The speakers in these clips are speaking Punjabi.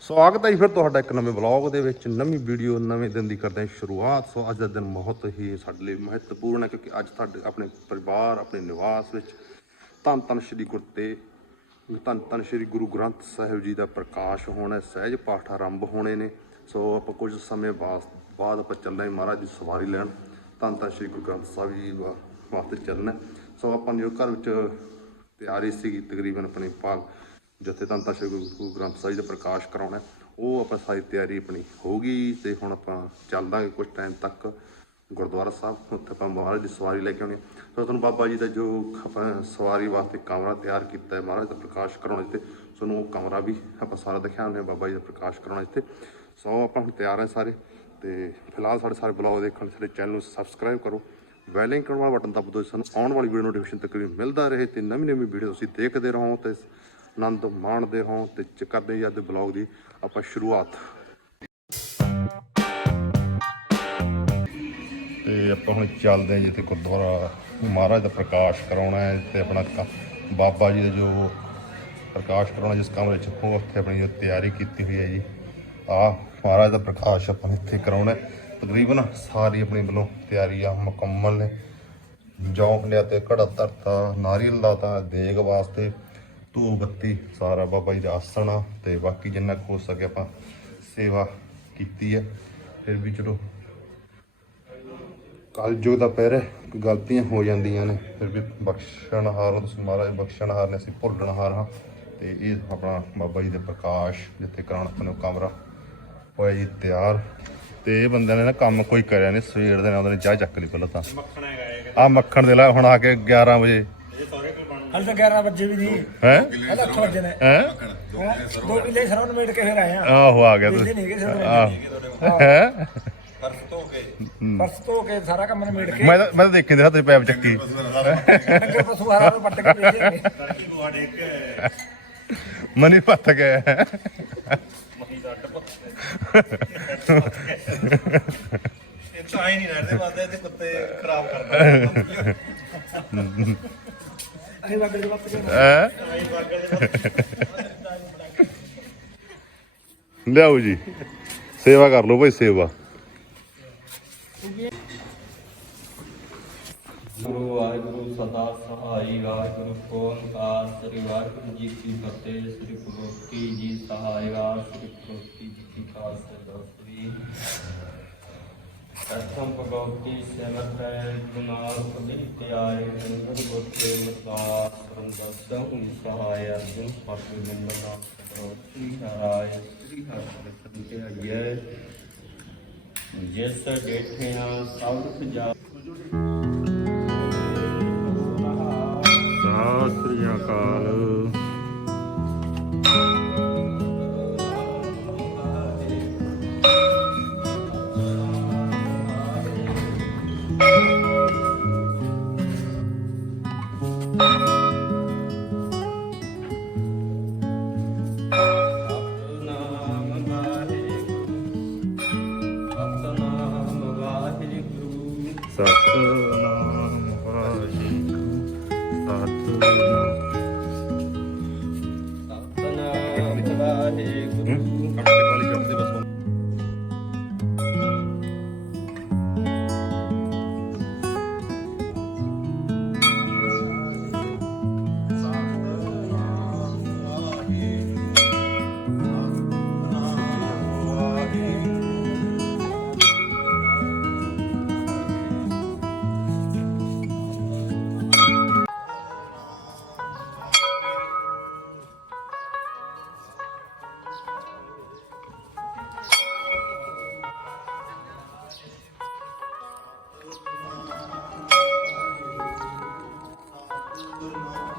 ਸਵਾਗਤ ਹੈ ਜੀ ਫਿਰ ਤੁਹਾਡਾ ਇੱਕ ਨਵੇਂ ਵਲੌਗ ਦੇ ਵਿੱਚ। ਨਵੀਂ ਵੀਡੀਓ, ਨਵੇਂ ਦਿਨ ਦੀ ਕਰਦੇ ਹਾਂ ਸ਼ੁਰੂਆਤ। ਸੋ ਅੱਜ ਦਾ ਦਿਨ ਬਹੁਤ ਹੀ ਸਾਡੇ ਲਈ ਮਹੱਤਵਪੂਰਨ ਹੈ ਕਿਉਂਕਿ ਅੱਜ ਤੁਹਾਡੇ, ਆਪਣੇ ਪਰਿਵਾਰ, ਆਪਣੇ ਨਿਵਾਸ ਵਿੱਚ ਧੰਨ ਧੰਨ ਸ਼੍ਰੀ ਗੁਰੂ ਤੇ, ਧੰਨ ਧੰਨ ਸ਼੍ਰੀ ਗੁਰੂ ਗ੍ਰੰਥ ਸਾਹਿਬ ਜੀ ਦਾ ਪ੍ਰਕਾਸ਼ ਹੋਣਾ, ਸਹਿਜ ਪਾਠ ਆਰੰਭ ਹੋਣੇ ਨੇ। ਸੋ ਆਪਾਂ ਕੁਝ ਸਮੇਂ ਬਾਅਦ ਬਾਅਦ ਆਪਾਂ ਚੱਲਣਾ ਹੈ ਮਹਾਰਾਜ ਦੀ ਸਵਾਰੀ ਲੈਣ। ਧੰਨ ਧੰਨ ਸ਼੍ਰੀ ਗੁਰੂ ਗ੍ਰੰਥ ਸਾਹਿਬ ਜੀ ਵਾ- ਵਾਸਤੇ ਚੱਲਣਾ। ਸੋ ਆਪਾਂ ਨੇ ਜੋ ਘਰ ਵਿੱਚ ਤਿਆਰੀ ਸੀਗੀ, ਤਕਰੀਬਨ ਆਪਣੇ ਭਾਗ ਜਿੱਥੇ ਧੰਨ ਧੰਨ ਸ਼੍ਰੀ ਗੁਰੂ ਗੁਰੂ ਗ੍ਰੰਥ ਸਾਹਿਬ ਜੀ ਦਾ ਪ੍ਰਕਾਸ਼ ਕਰਾਉਣਾ ਉਹ ਆਪਾਂ ਸਾਰੀ ਤਿਆਰੀ ਆਪਣੀ ਹੋਊਗੀ ਗਈ ਤੇ ਹੁਣ ਆਪਾਂ ਚੱਲਦਾਂਗੇ ਕੁਝ ਟਾਈਮ ਤੱਕ ਗੁਰਦੁਆਰਾ ਸਾਹਿਬ। ਉੱਥੇ ਆਪਾਂ ਮਹਾਰਾਜ ਦੀ ਸਵਾਰੀ ਲੈ ਕੇ ਆਉਣੀ ਹੈ। ਸੋ ਤੁਹਾਨੂੰ ਬਾਬਾ ਜੀ ਦਾ ਜੋ ਆਪਾਂ ਸਵਾਰੀ ਵਾਸਤੇ ਕਮਰਾ ਤਿਆਰ ਕੀਤਾ ਹੈ, ਮਹਾਰਾਜ ਦਾ ਪ੍ਰਕਾਸ਼ ਕਰਾਉਣ ਇੱਥੇ। ਤੁਹਾਨੂੰ ਉਹ ਕਮਰਾ ਵੀ ਆਪਾਂ ਸਾਰਾ ਦਿਖਾਉਂਦੇ ਹਾਂ ਬਾਬਾ ਜੀ ਦਾ ਪ੍ਰਕਾਸ਼ ਕਰਾਉਣ ਇੱਥੇ। ਸੋ ਆਪਾਂ ਹੁਣ ਤਿਆਰ ਹਾਂ ਸਾਰੇ। ਤੇ ਫਿਲਹਾਲ ਸਾਡੇ ਸਾਰੇ ਬਲੌਗ ਦੇਖਣ ਲਈ ਸਾਡੇ ਚੈਨਲ ਨੂੰ ਸਬਸਕ੍ਰਾਈਬ ਕਰੋ। ਬੈਲ ਆਈਕਨ ਵਾਲਾ ਬਟਨ ਦੱਬ ਦਿਓ, ਸਾਨੂੰ ਆਉਣ ਵਾਲੀ ਵੀਡੀਓ ਨੋਟੀਫਿਕੇਸ਼ਨ ਤੱਕ ਵੀ ਮਿਲਦਾ ਰਹੇ ਤੇ ਨਵੀਂ ਨਵੀਂ ਵੀਡੀਓ ਤੁਸੀਂ ਦੇਖਦੇ ਰਹੋ ਤੇ ਆਨੰਦ ਮਾਣਦੇ ਹੋ ਤੇ ਚ- ਕਰਦੇ ਹਾਂ ਦੇ ਬਲੌਗ ਦੀ ਆਪਾਂ ਸ਼ੁਰੂਆਤ। ਤੇ ਆਪਾਂ ਹੁਣ ਚੱਲਦੇ ਹਾਂ ਜਿੱਥੇ ਗੁਰਦੁਆਰਾ ਮਹਾਰਾਜ ਦਾ ਪ੍ਰਕਾਸ਼ ਕਰਾਉਣਾ ਹੈ ਤੇ ਆਪਣਾ ਬਾਬਾ ਜੀ ਦਾ ਜੋ ਪ੍ਰਕਾਸ਼ ਕਰਾਉਣਾ ਜਿਸ ਕਮਰੇ 'ਚ ਉਹ ਉੱਥੇ ਆਪਣੀ ਜੋ ਤਿਆਰੀ ਕੀਤੀ ਹੋਈ ਹੈ ਜੀ। ਆ ਮਹਾਰਾਜ ਦਾ ਪ੍ਰਕਾਸ਼ ਆਪਾਂ ਇੱਥੇ ਕਰਾਉਣਾ ਹੈ। ਤਕਰੀਬਨ ਸਾਰੀ ਆਪਣੀ ਵੱਲੋਂ ਤਿਆਰੀ ਆ ਮੁਕੰਮਲ ਨੇ। ਜੌਂਕ ਲਿਆ ਤੇ ਘੜਾ ਧਰਤਾ, ਨਾਰੀਅਲ ਦਾ ਦੇਗ ਵਾਸਤੇ ਧੂਪ ਬੱਤੀ ਸਾਰਾ ਬਾਬਾ ਜੀ ਦਾ ਆਸਣ ਆ ਤੇ ਬਾਕੀ ਜਿੰਨਾ ਕੁ ਹੋ ਸਕੇ ਆਪਾਂ ਸੇਵਾ ਕੀਤੀ ਹੈ ਫਿਰ ਵੀ ਚਲੋ ਕਲਯੁਗ ਦਾ ਪਹਿਰ ਹੈ ਗਲਤੀਆਂ ਹੋ ਜਾਂਦੀਆਂ ਨੇ। ਫਿਰ ਵੀ ਬਖਸ਼ਣਹਾਰ ਹੋ ਤੁਸੀਂ ਮਹਾਰਾਜ ਬਖਸ਼ਣਹਾਰ ਨੇ ਅਸੀਂ ਭੁੱਲਣਹਾਰ ਹਾਂ। ਤੇ ਇਹ ਆਪਣਾ ਬਾਬਾ ਜੀ ਦੇ ਪ੍ਰਕਾਸ਼ ਜਿੱਥੇ ਕਰਾਉਣ ਆਪਾਂ ਨੂੰ ਕਮਰਾ ਹੋਇਆ ਜੀ ਤਿਆਰ। ਤੇ ਇਹ ਬੰਦਿਆਂ ਨੇ ਨਾ ਕੰਮ ਕੋਈ ਕਰਿਆ ਨਹੀਂ ਸਵੇਰ ਦੇ ਨਾਲ ਉਹਨੇ ਚਾਹ ਚੱਕ ਲਈ ਪਹਿਲਾਂ ਤਾਂ। ਮੱਖਣ ਹੈਗਾ ਇਹ ਆ ਮੱਖਣ ਦੇ ਲਾ ਹੁਣ ਆ ਕੇ 11 ਵਜੇ ਇਹ ਸਹੁਰੇ ਕੋਲ ਬਣ ਹਾਲੇ ਤਾਂ 11 ਵਜੇ ਵੀ ਨਹੀਂ ਹੈ? ਹਾਲੇ 8 ਵਜੇ ਨੇ। ਹੈ? ਦੋ ਕਿਲੇ ਸਰਵਨ ਮੇਟ ਕੇ ਫਿਰ ਆਏ ਆ। ਆਹੋ ਆ ਗਿਆ ਬਿਜਲੀ ਤੂੰ ਨਹੀਂ ਗਏ ਸਰਵਨ ਹੈ? ਫਰਸ ਧੋ ਕੇ। ਬਸ ਤੋਂ ਕੇ ਸਾਰਾ ਕੰਮ ਨਿਬੇੜ ਕੇ। ਮੈਂ ਤਾਂ ਮੈਂ ਤਾਂ ਦੇਖੇ ਹੱਥ ਪੈਪ ਚੱਕੀ। ਅੱਗੇ ਪਸ਼ੂ ਹਾਰਾ ਨੂੰ ਪੱਟ ਕੇ ਭੇਜੇ ਕੇ ਮਨੀ ਪੱਤ ਗਿਆ ਮਹੀ ਦਾ ਅੱਡ ਇਹ ਤਾਂ ਹੀ ਨਹੀਂ ਰਹਿੰਦੇ ਬਾਦੇ ਤੇ ਕੁੱਤੇ ਖਰਾਬ ਕਰਦੇ ਅਸੀਂ ਵਗੜ ਦੇ ਵੱਤ ਕੇ ਹੈ? ਲਿਆਓ ਜੀ। ਸੇਵਾ ਕਰ ਲਓ ਭਾਈ ਸੇਵਾ। ਗੁਰੂ ਵਾਹਿਗੁਰੂ ਸਦਾ ਸਹਾਈ ਵਾਹਿਗੁਰੂ ਕੋ ਓੰਕਾਰ ਸ੍ਰੀ ਵਾਹਿਗੁਰੂ ਜੀ ਕੀ ਫਤਿਹ ਸ੍ਰੀ ਭਗਵਤੀ ਜੀ ਸਹਾਈ ਵਾਹਿਗੁਰੂ ਜੀ ਕੀ ਖਾਲਸਾ ਸ੍ਰੀ ਪ੍ਰਥਮ ਭਗਵਤੀ ਸਿਮਰਤ ਹੈ ਗੁਨਾਹ ਕਬੀ ਤਿਆਰੇ ਅੰਦਰ ਬੋਤੇ ਮਤਾ ਸਰੰਗਤ ਹੁ ਸਹਾਇ ਅਰਜੁਨ ਪਾਠ ਬਿੰਦਨਾ ਭਗਵਤੀ ਹਰਾਇ ਸ੍ਰੀ ਹਰਿ ਸਤਿ ਆਈਏ ਜਿਸ ਡੇਠਿਆਂ ਸਭ ਜਾ ਸਤਿ ਸ੍ਰੀ ਅਕਾਲ ਸਤਨਾਮ ਵਾਹਿਗੁਰੂ Good night.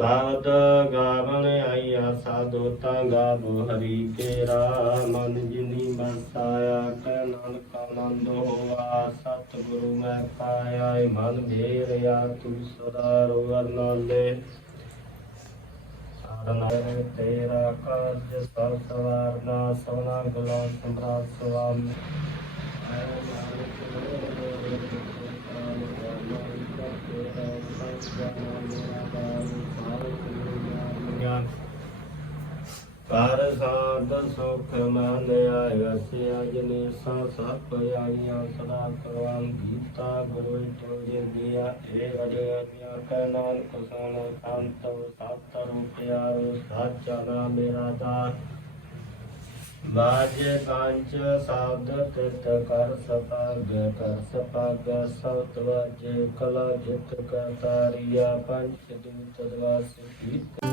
ਕਰਿਆ ਸਾਧੂ ਤਾਂ ਗਾਵੋ ਹਰੀ ਤੇਰਾ, ਮਨ ਜਿਨੀ ਮਸਾਇਆ ਕੈ ਨਾਨਕ ਆਨੰਦ ਹੋਆ, ਸਤਿਗੁਰੂ ਮੈਂ ਪਾਇਆ, ਏ ਮਨ ਭੇਰਿਆ ਤੂੰ ਸਦਾ ਰੋਵਰ ਨਾਲੇ। ਸਾਰਨਾਇ ਤੇਰਾ ਕਾਜ ਸਭ ਸਵਾਰਨਾ ਸੋਨਾ ਗੁਲਾ ਸੰਭਰਾ ਸੁਆਮੀ। ਕਰ ਸਾਧ ਸੁਖ ਮੰਦ ਆਇਆ ਸਿਆ ਜਨੇ ਸਾ ਸਭ ਆਈਆਂ, ਸਦਾ ਕਰਵਾਨ ਗੀਤਾ ਗੁਰੂ ਟੋ ਜੇ ਦਿਆ ਏ ਅਜਿਆ ਕੈ ਨਾਨਕ ਸਣ ਕੰਤ ਸਤ ਰੂਪਿਆਰੋ ਸਾਚਾ ਨਾਮ ਮੇਰਾ ਦਾਸ। ਬਾਜੇ ਪੰਚ ਸ਼ਬਦ ਤਿਤ ਕਰ ਸਪਾਗ ਕਰ ਸਪਾਗ ਸਉਤ ਵਾਜੇ ਕਲਾ ਜਿਤ ਕਰਤਾਰੀਆ ਪੰਚ ਦੂਤ ਦਵਾਸ ਕੀਤ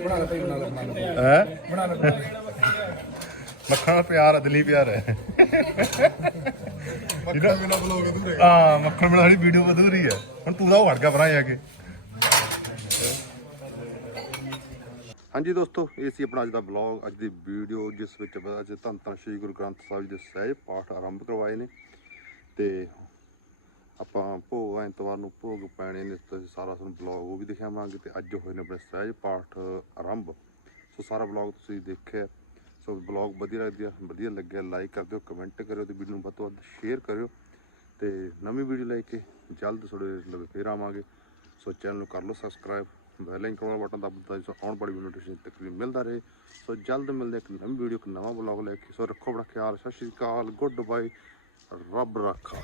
ਬਣਾ ਲੈ ਭਾਈ ਬਣਾ ਲੈ ਬਣਾ ਲੈ। ਹੈ? ਬਣਾ ਲੈ ਮੱਖਣ ਨਾਲ ਪਿਆਰ ਅਦਲੀ ਪਿਆਰ ਹੈ। ਮੱਖਣ ਬਿਨਾ ਬਲੋਗ ਅਧੂਰੇ ਆ ਮੱਖਣ ਬਣਾ ਵਾਲੀ ਵੀਡੀਓ ਵਧੂਰੀ ਹੈ। ਹੁਣ ਤੂੰ ਤਾਂ ਉਹ ਵੜ ਗਿਆ ਬਣਾ ਜਾ ਕੇ। ਹਾਂਜੀ ਦੋਸਤੋ ਇਹ ਸੀ ਆਪਣਾ ਅੱਜ ਦਾ ਬਲੌਗ ਅੱਜ ਦੀ ਵੀਡੀਓ ਜਿਸ ਵਿੱਚ ਅੱਜ ਧੰਨ ਧੰਨ ਸ਼੍ਰੀ ਗੁਰੂ ਗ੍ਰੰਥ ਸਾਹਿਬ ਜੀ ਦੇ ਸਹਿਜ ਪਾਠ ਆਰੰਭ ਕਰਵਾਏ ਨੇ। ਤੇ ਆਪਾਂ ਭੋਗ, ਐਤਵਾਰ ਨੂੰ ਭੋਗ ਪੈਣੇ ਨੇ, ਤੇ ਸਾਰਾ ਤੁਹਾਨੂੰ ਬਲੌਗ ਉਹ ਵੀ ਦਿਖਾਵਾਂਗੇ, ਤੇ ਅੱਜ ਹੋਏ ਨੇ ਆਪਣੇ ਸਹਿਜ ਪਾਠ ਆਰੰਭ। ਸੋ ਸਾਰਾ ਬਲੌਗ ਤੁਸੀਂ ਦੇਖਿਆ, ਸੋ ਬਲੌਗ ਵਧੀਆ ਲੱਗਿਆ ਵਧੀਆ ਲੱਗਿਆ ਲਾਈਕ ਕਰ ਦਿਓ ਕਮੈਂਟ ਕਰਿਓ, ਤੇ ਵੀਡੀਓ ਨੂੰ ਵੱਧ ਤੋਂ ਵੱਧ ਸ਼ੇਅਰ ਕਰਿਓ, ਤੇ ਨਵੀਂ ਵੀਡੀਓ ਲੈ ਕੇ ਜਲਦ ਤੁਹਾਡੇ ਲਵੇ ਫੇਰ ਆਵਾਂਗੇ। ਸੋ ਚੈਨਲ ਨੂੰ ਕਰ ਲਓ ਸਬਸਕ੍ਰਾਈਬ ਬੈਲ ਆਈਕਨ ਵਾਲਾ ਬਟਨ ਦਬਾ ਦਿਓ ਸੋ ਆਉਣ ਵਾਲੀ ਨੋਟੀਫਿਕੇਸ਼ਨ ਤਕਰੀਬ ਮਿਲਦਾ ਰਹੇ। ਸੋ ਜਲਦ ਮਿਲਦੇ ਇੱਕ ਨਵੀਂ ਵੀਡੀਓ ਇੱਕ ਨਵਾਂ ਬਲੌਗ ਲੈ ਕੇ। ਸੋ ਰੱਖੋ ਬੜਾ ਖਿਆਲ, ਸਤਿ ਸ਼੍ਰੀ ਅਕਾਲ ਗੁੱਡ ਬਾਏ ਰੱਬ ਰੱਖਾ।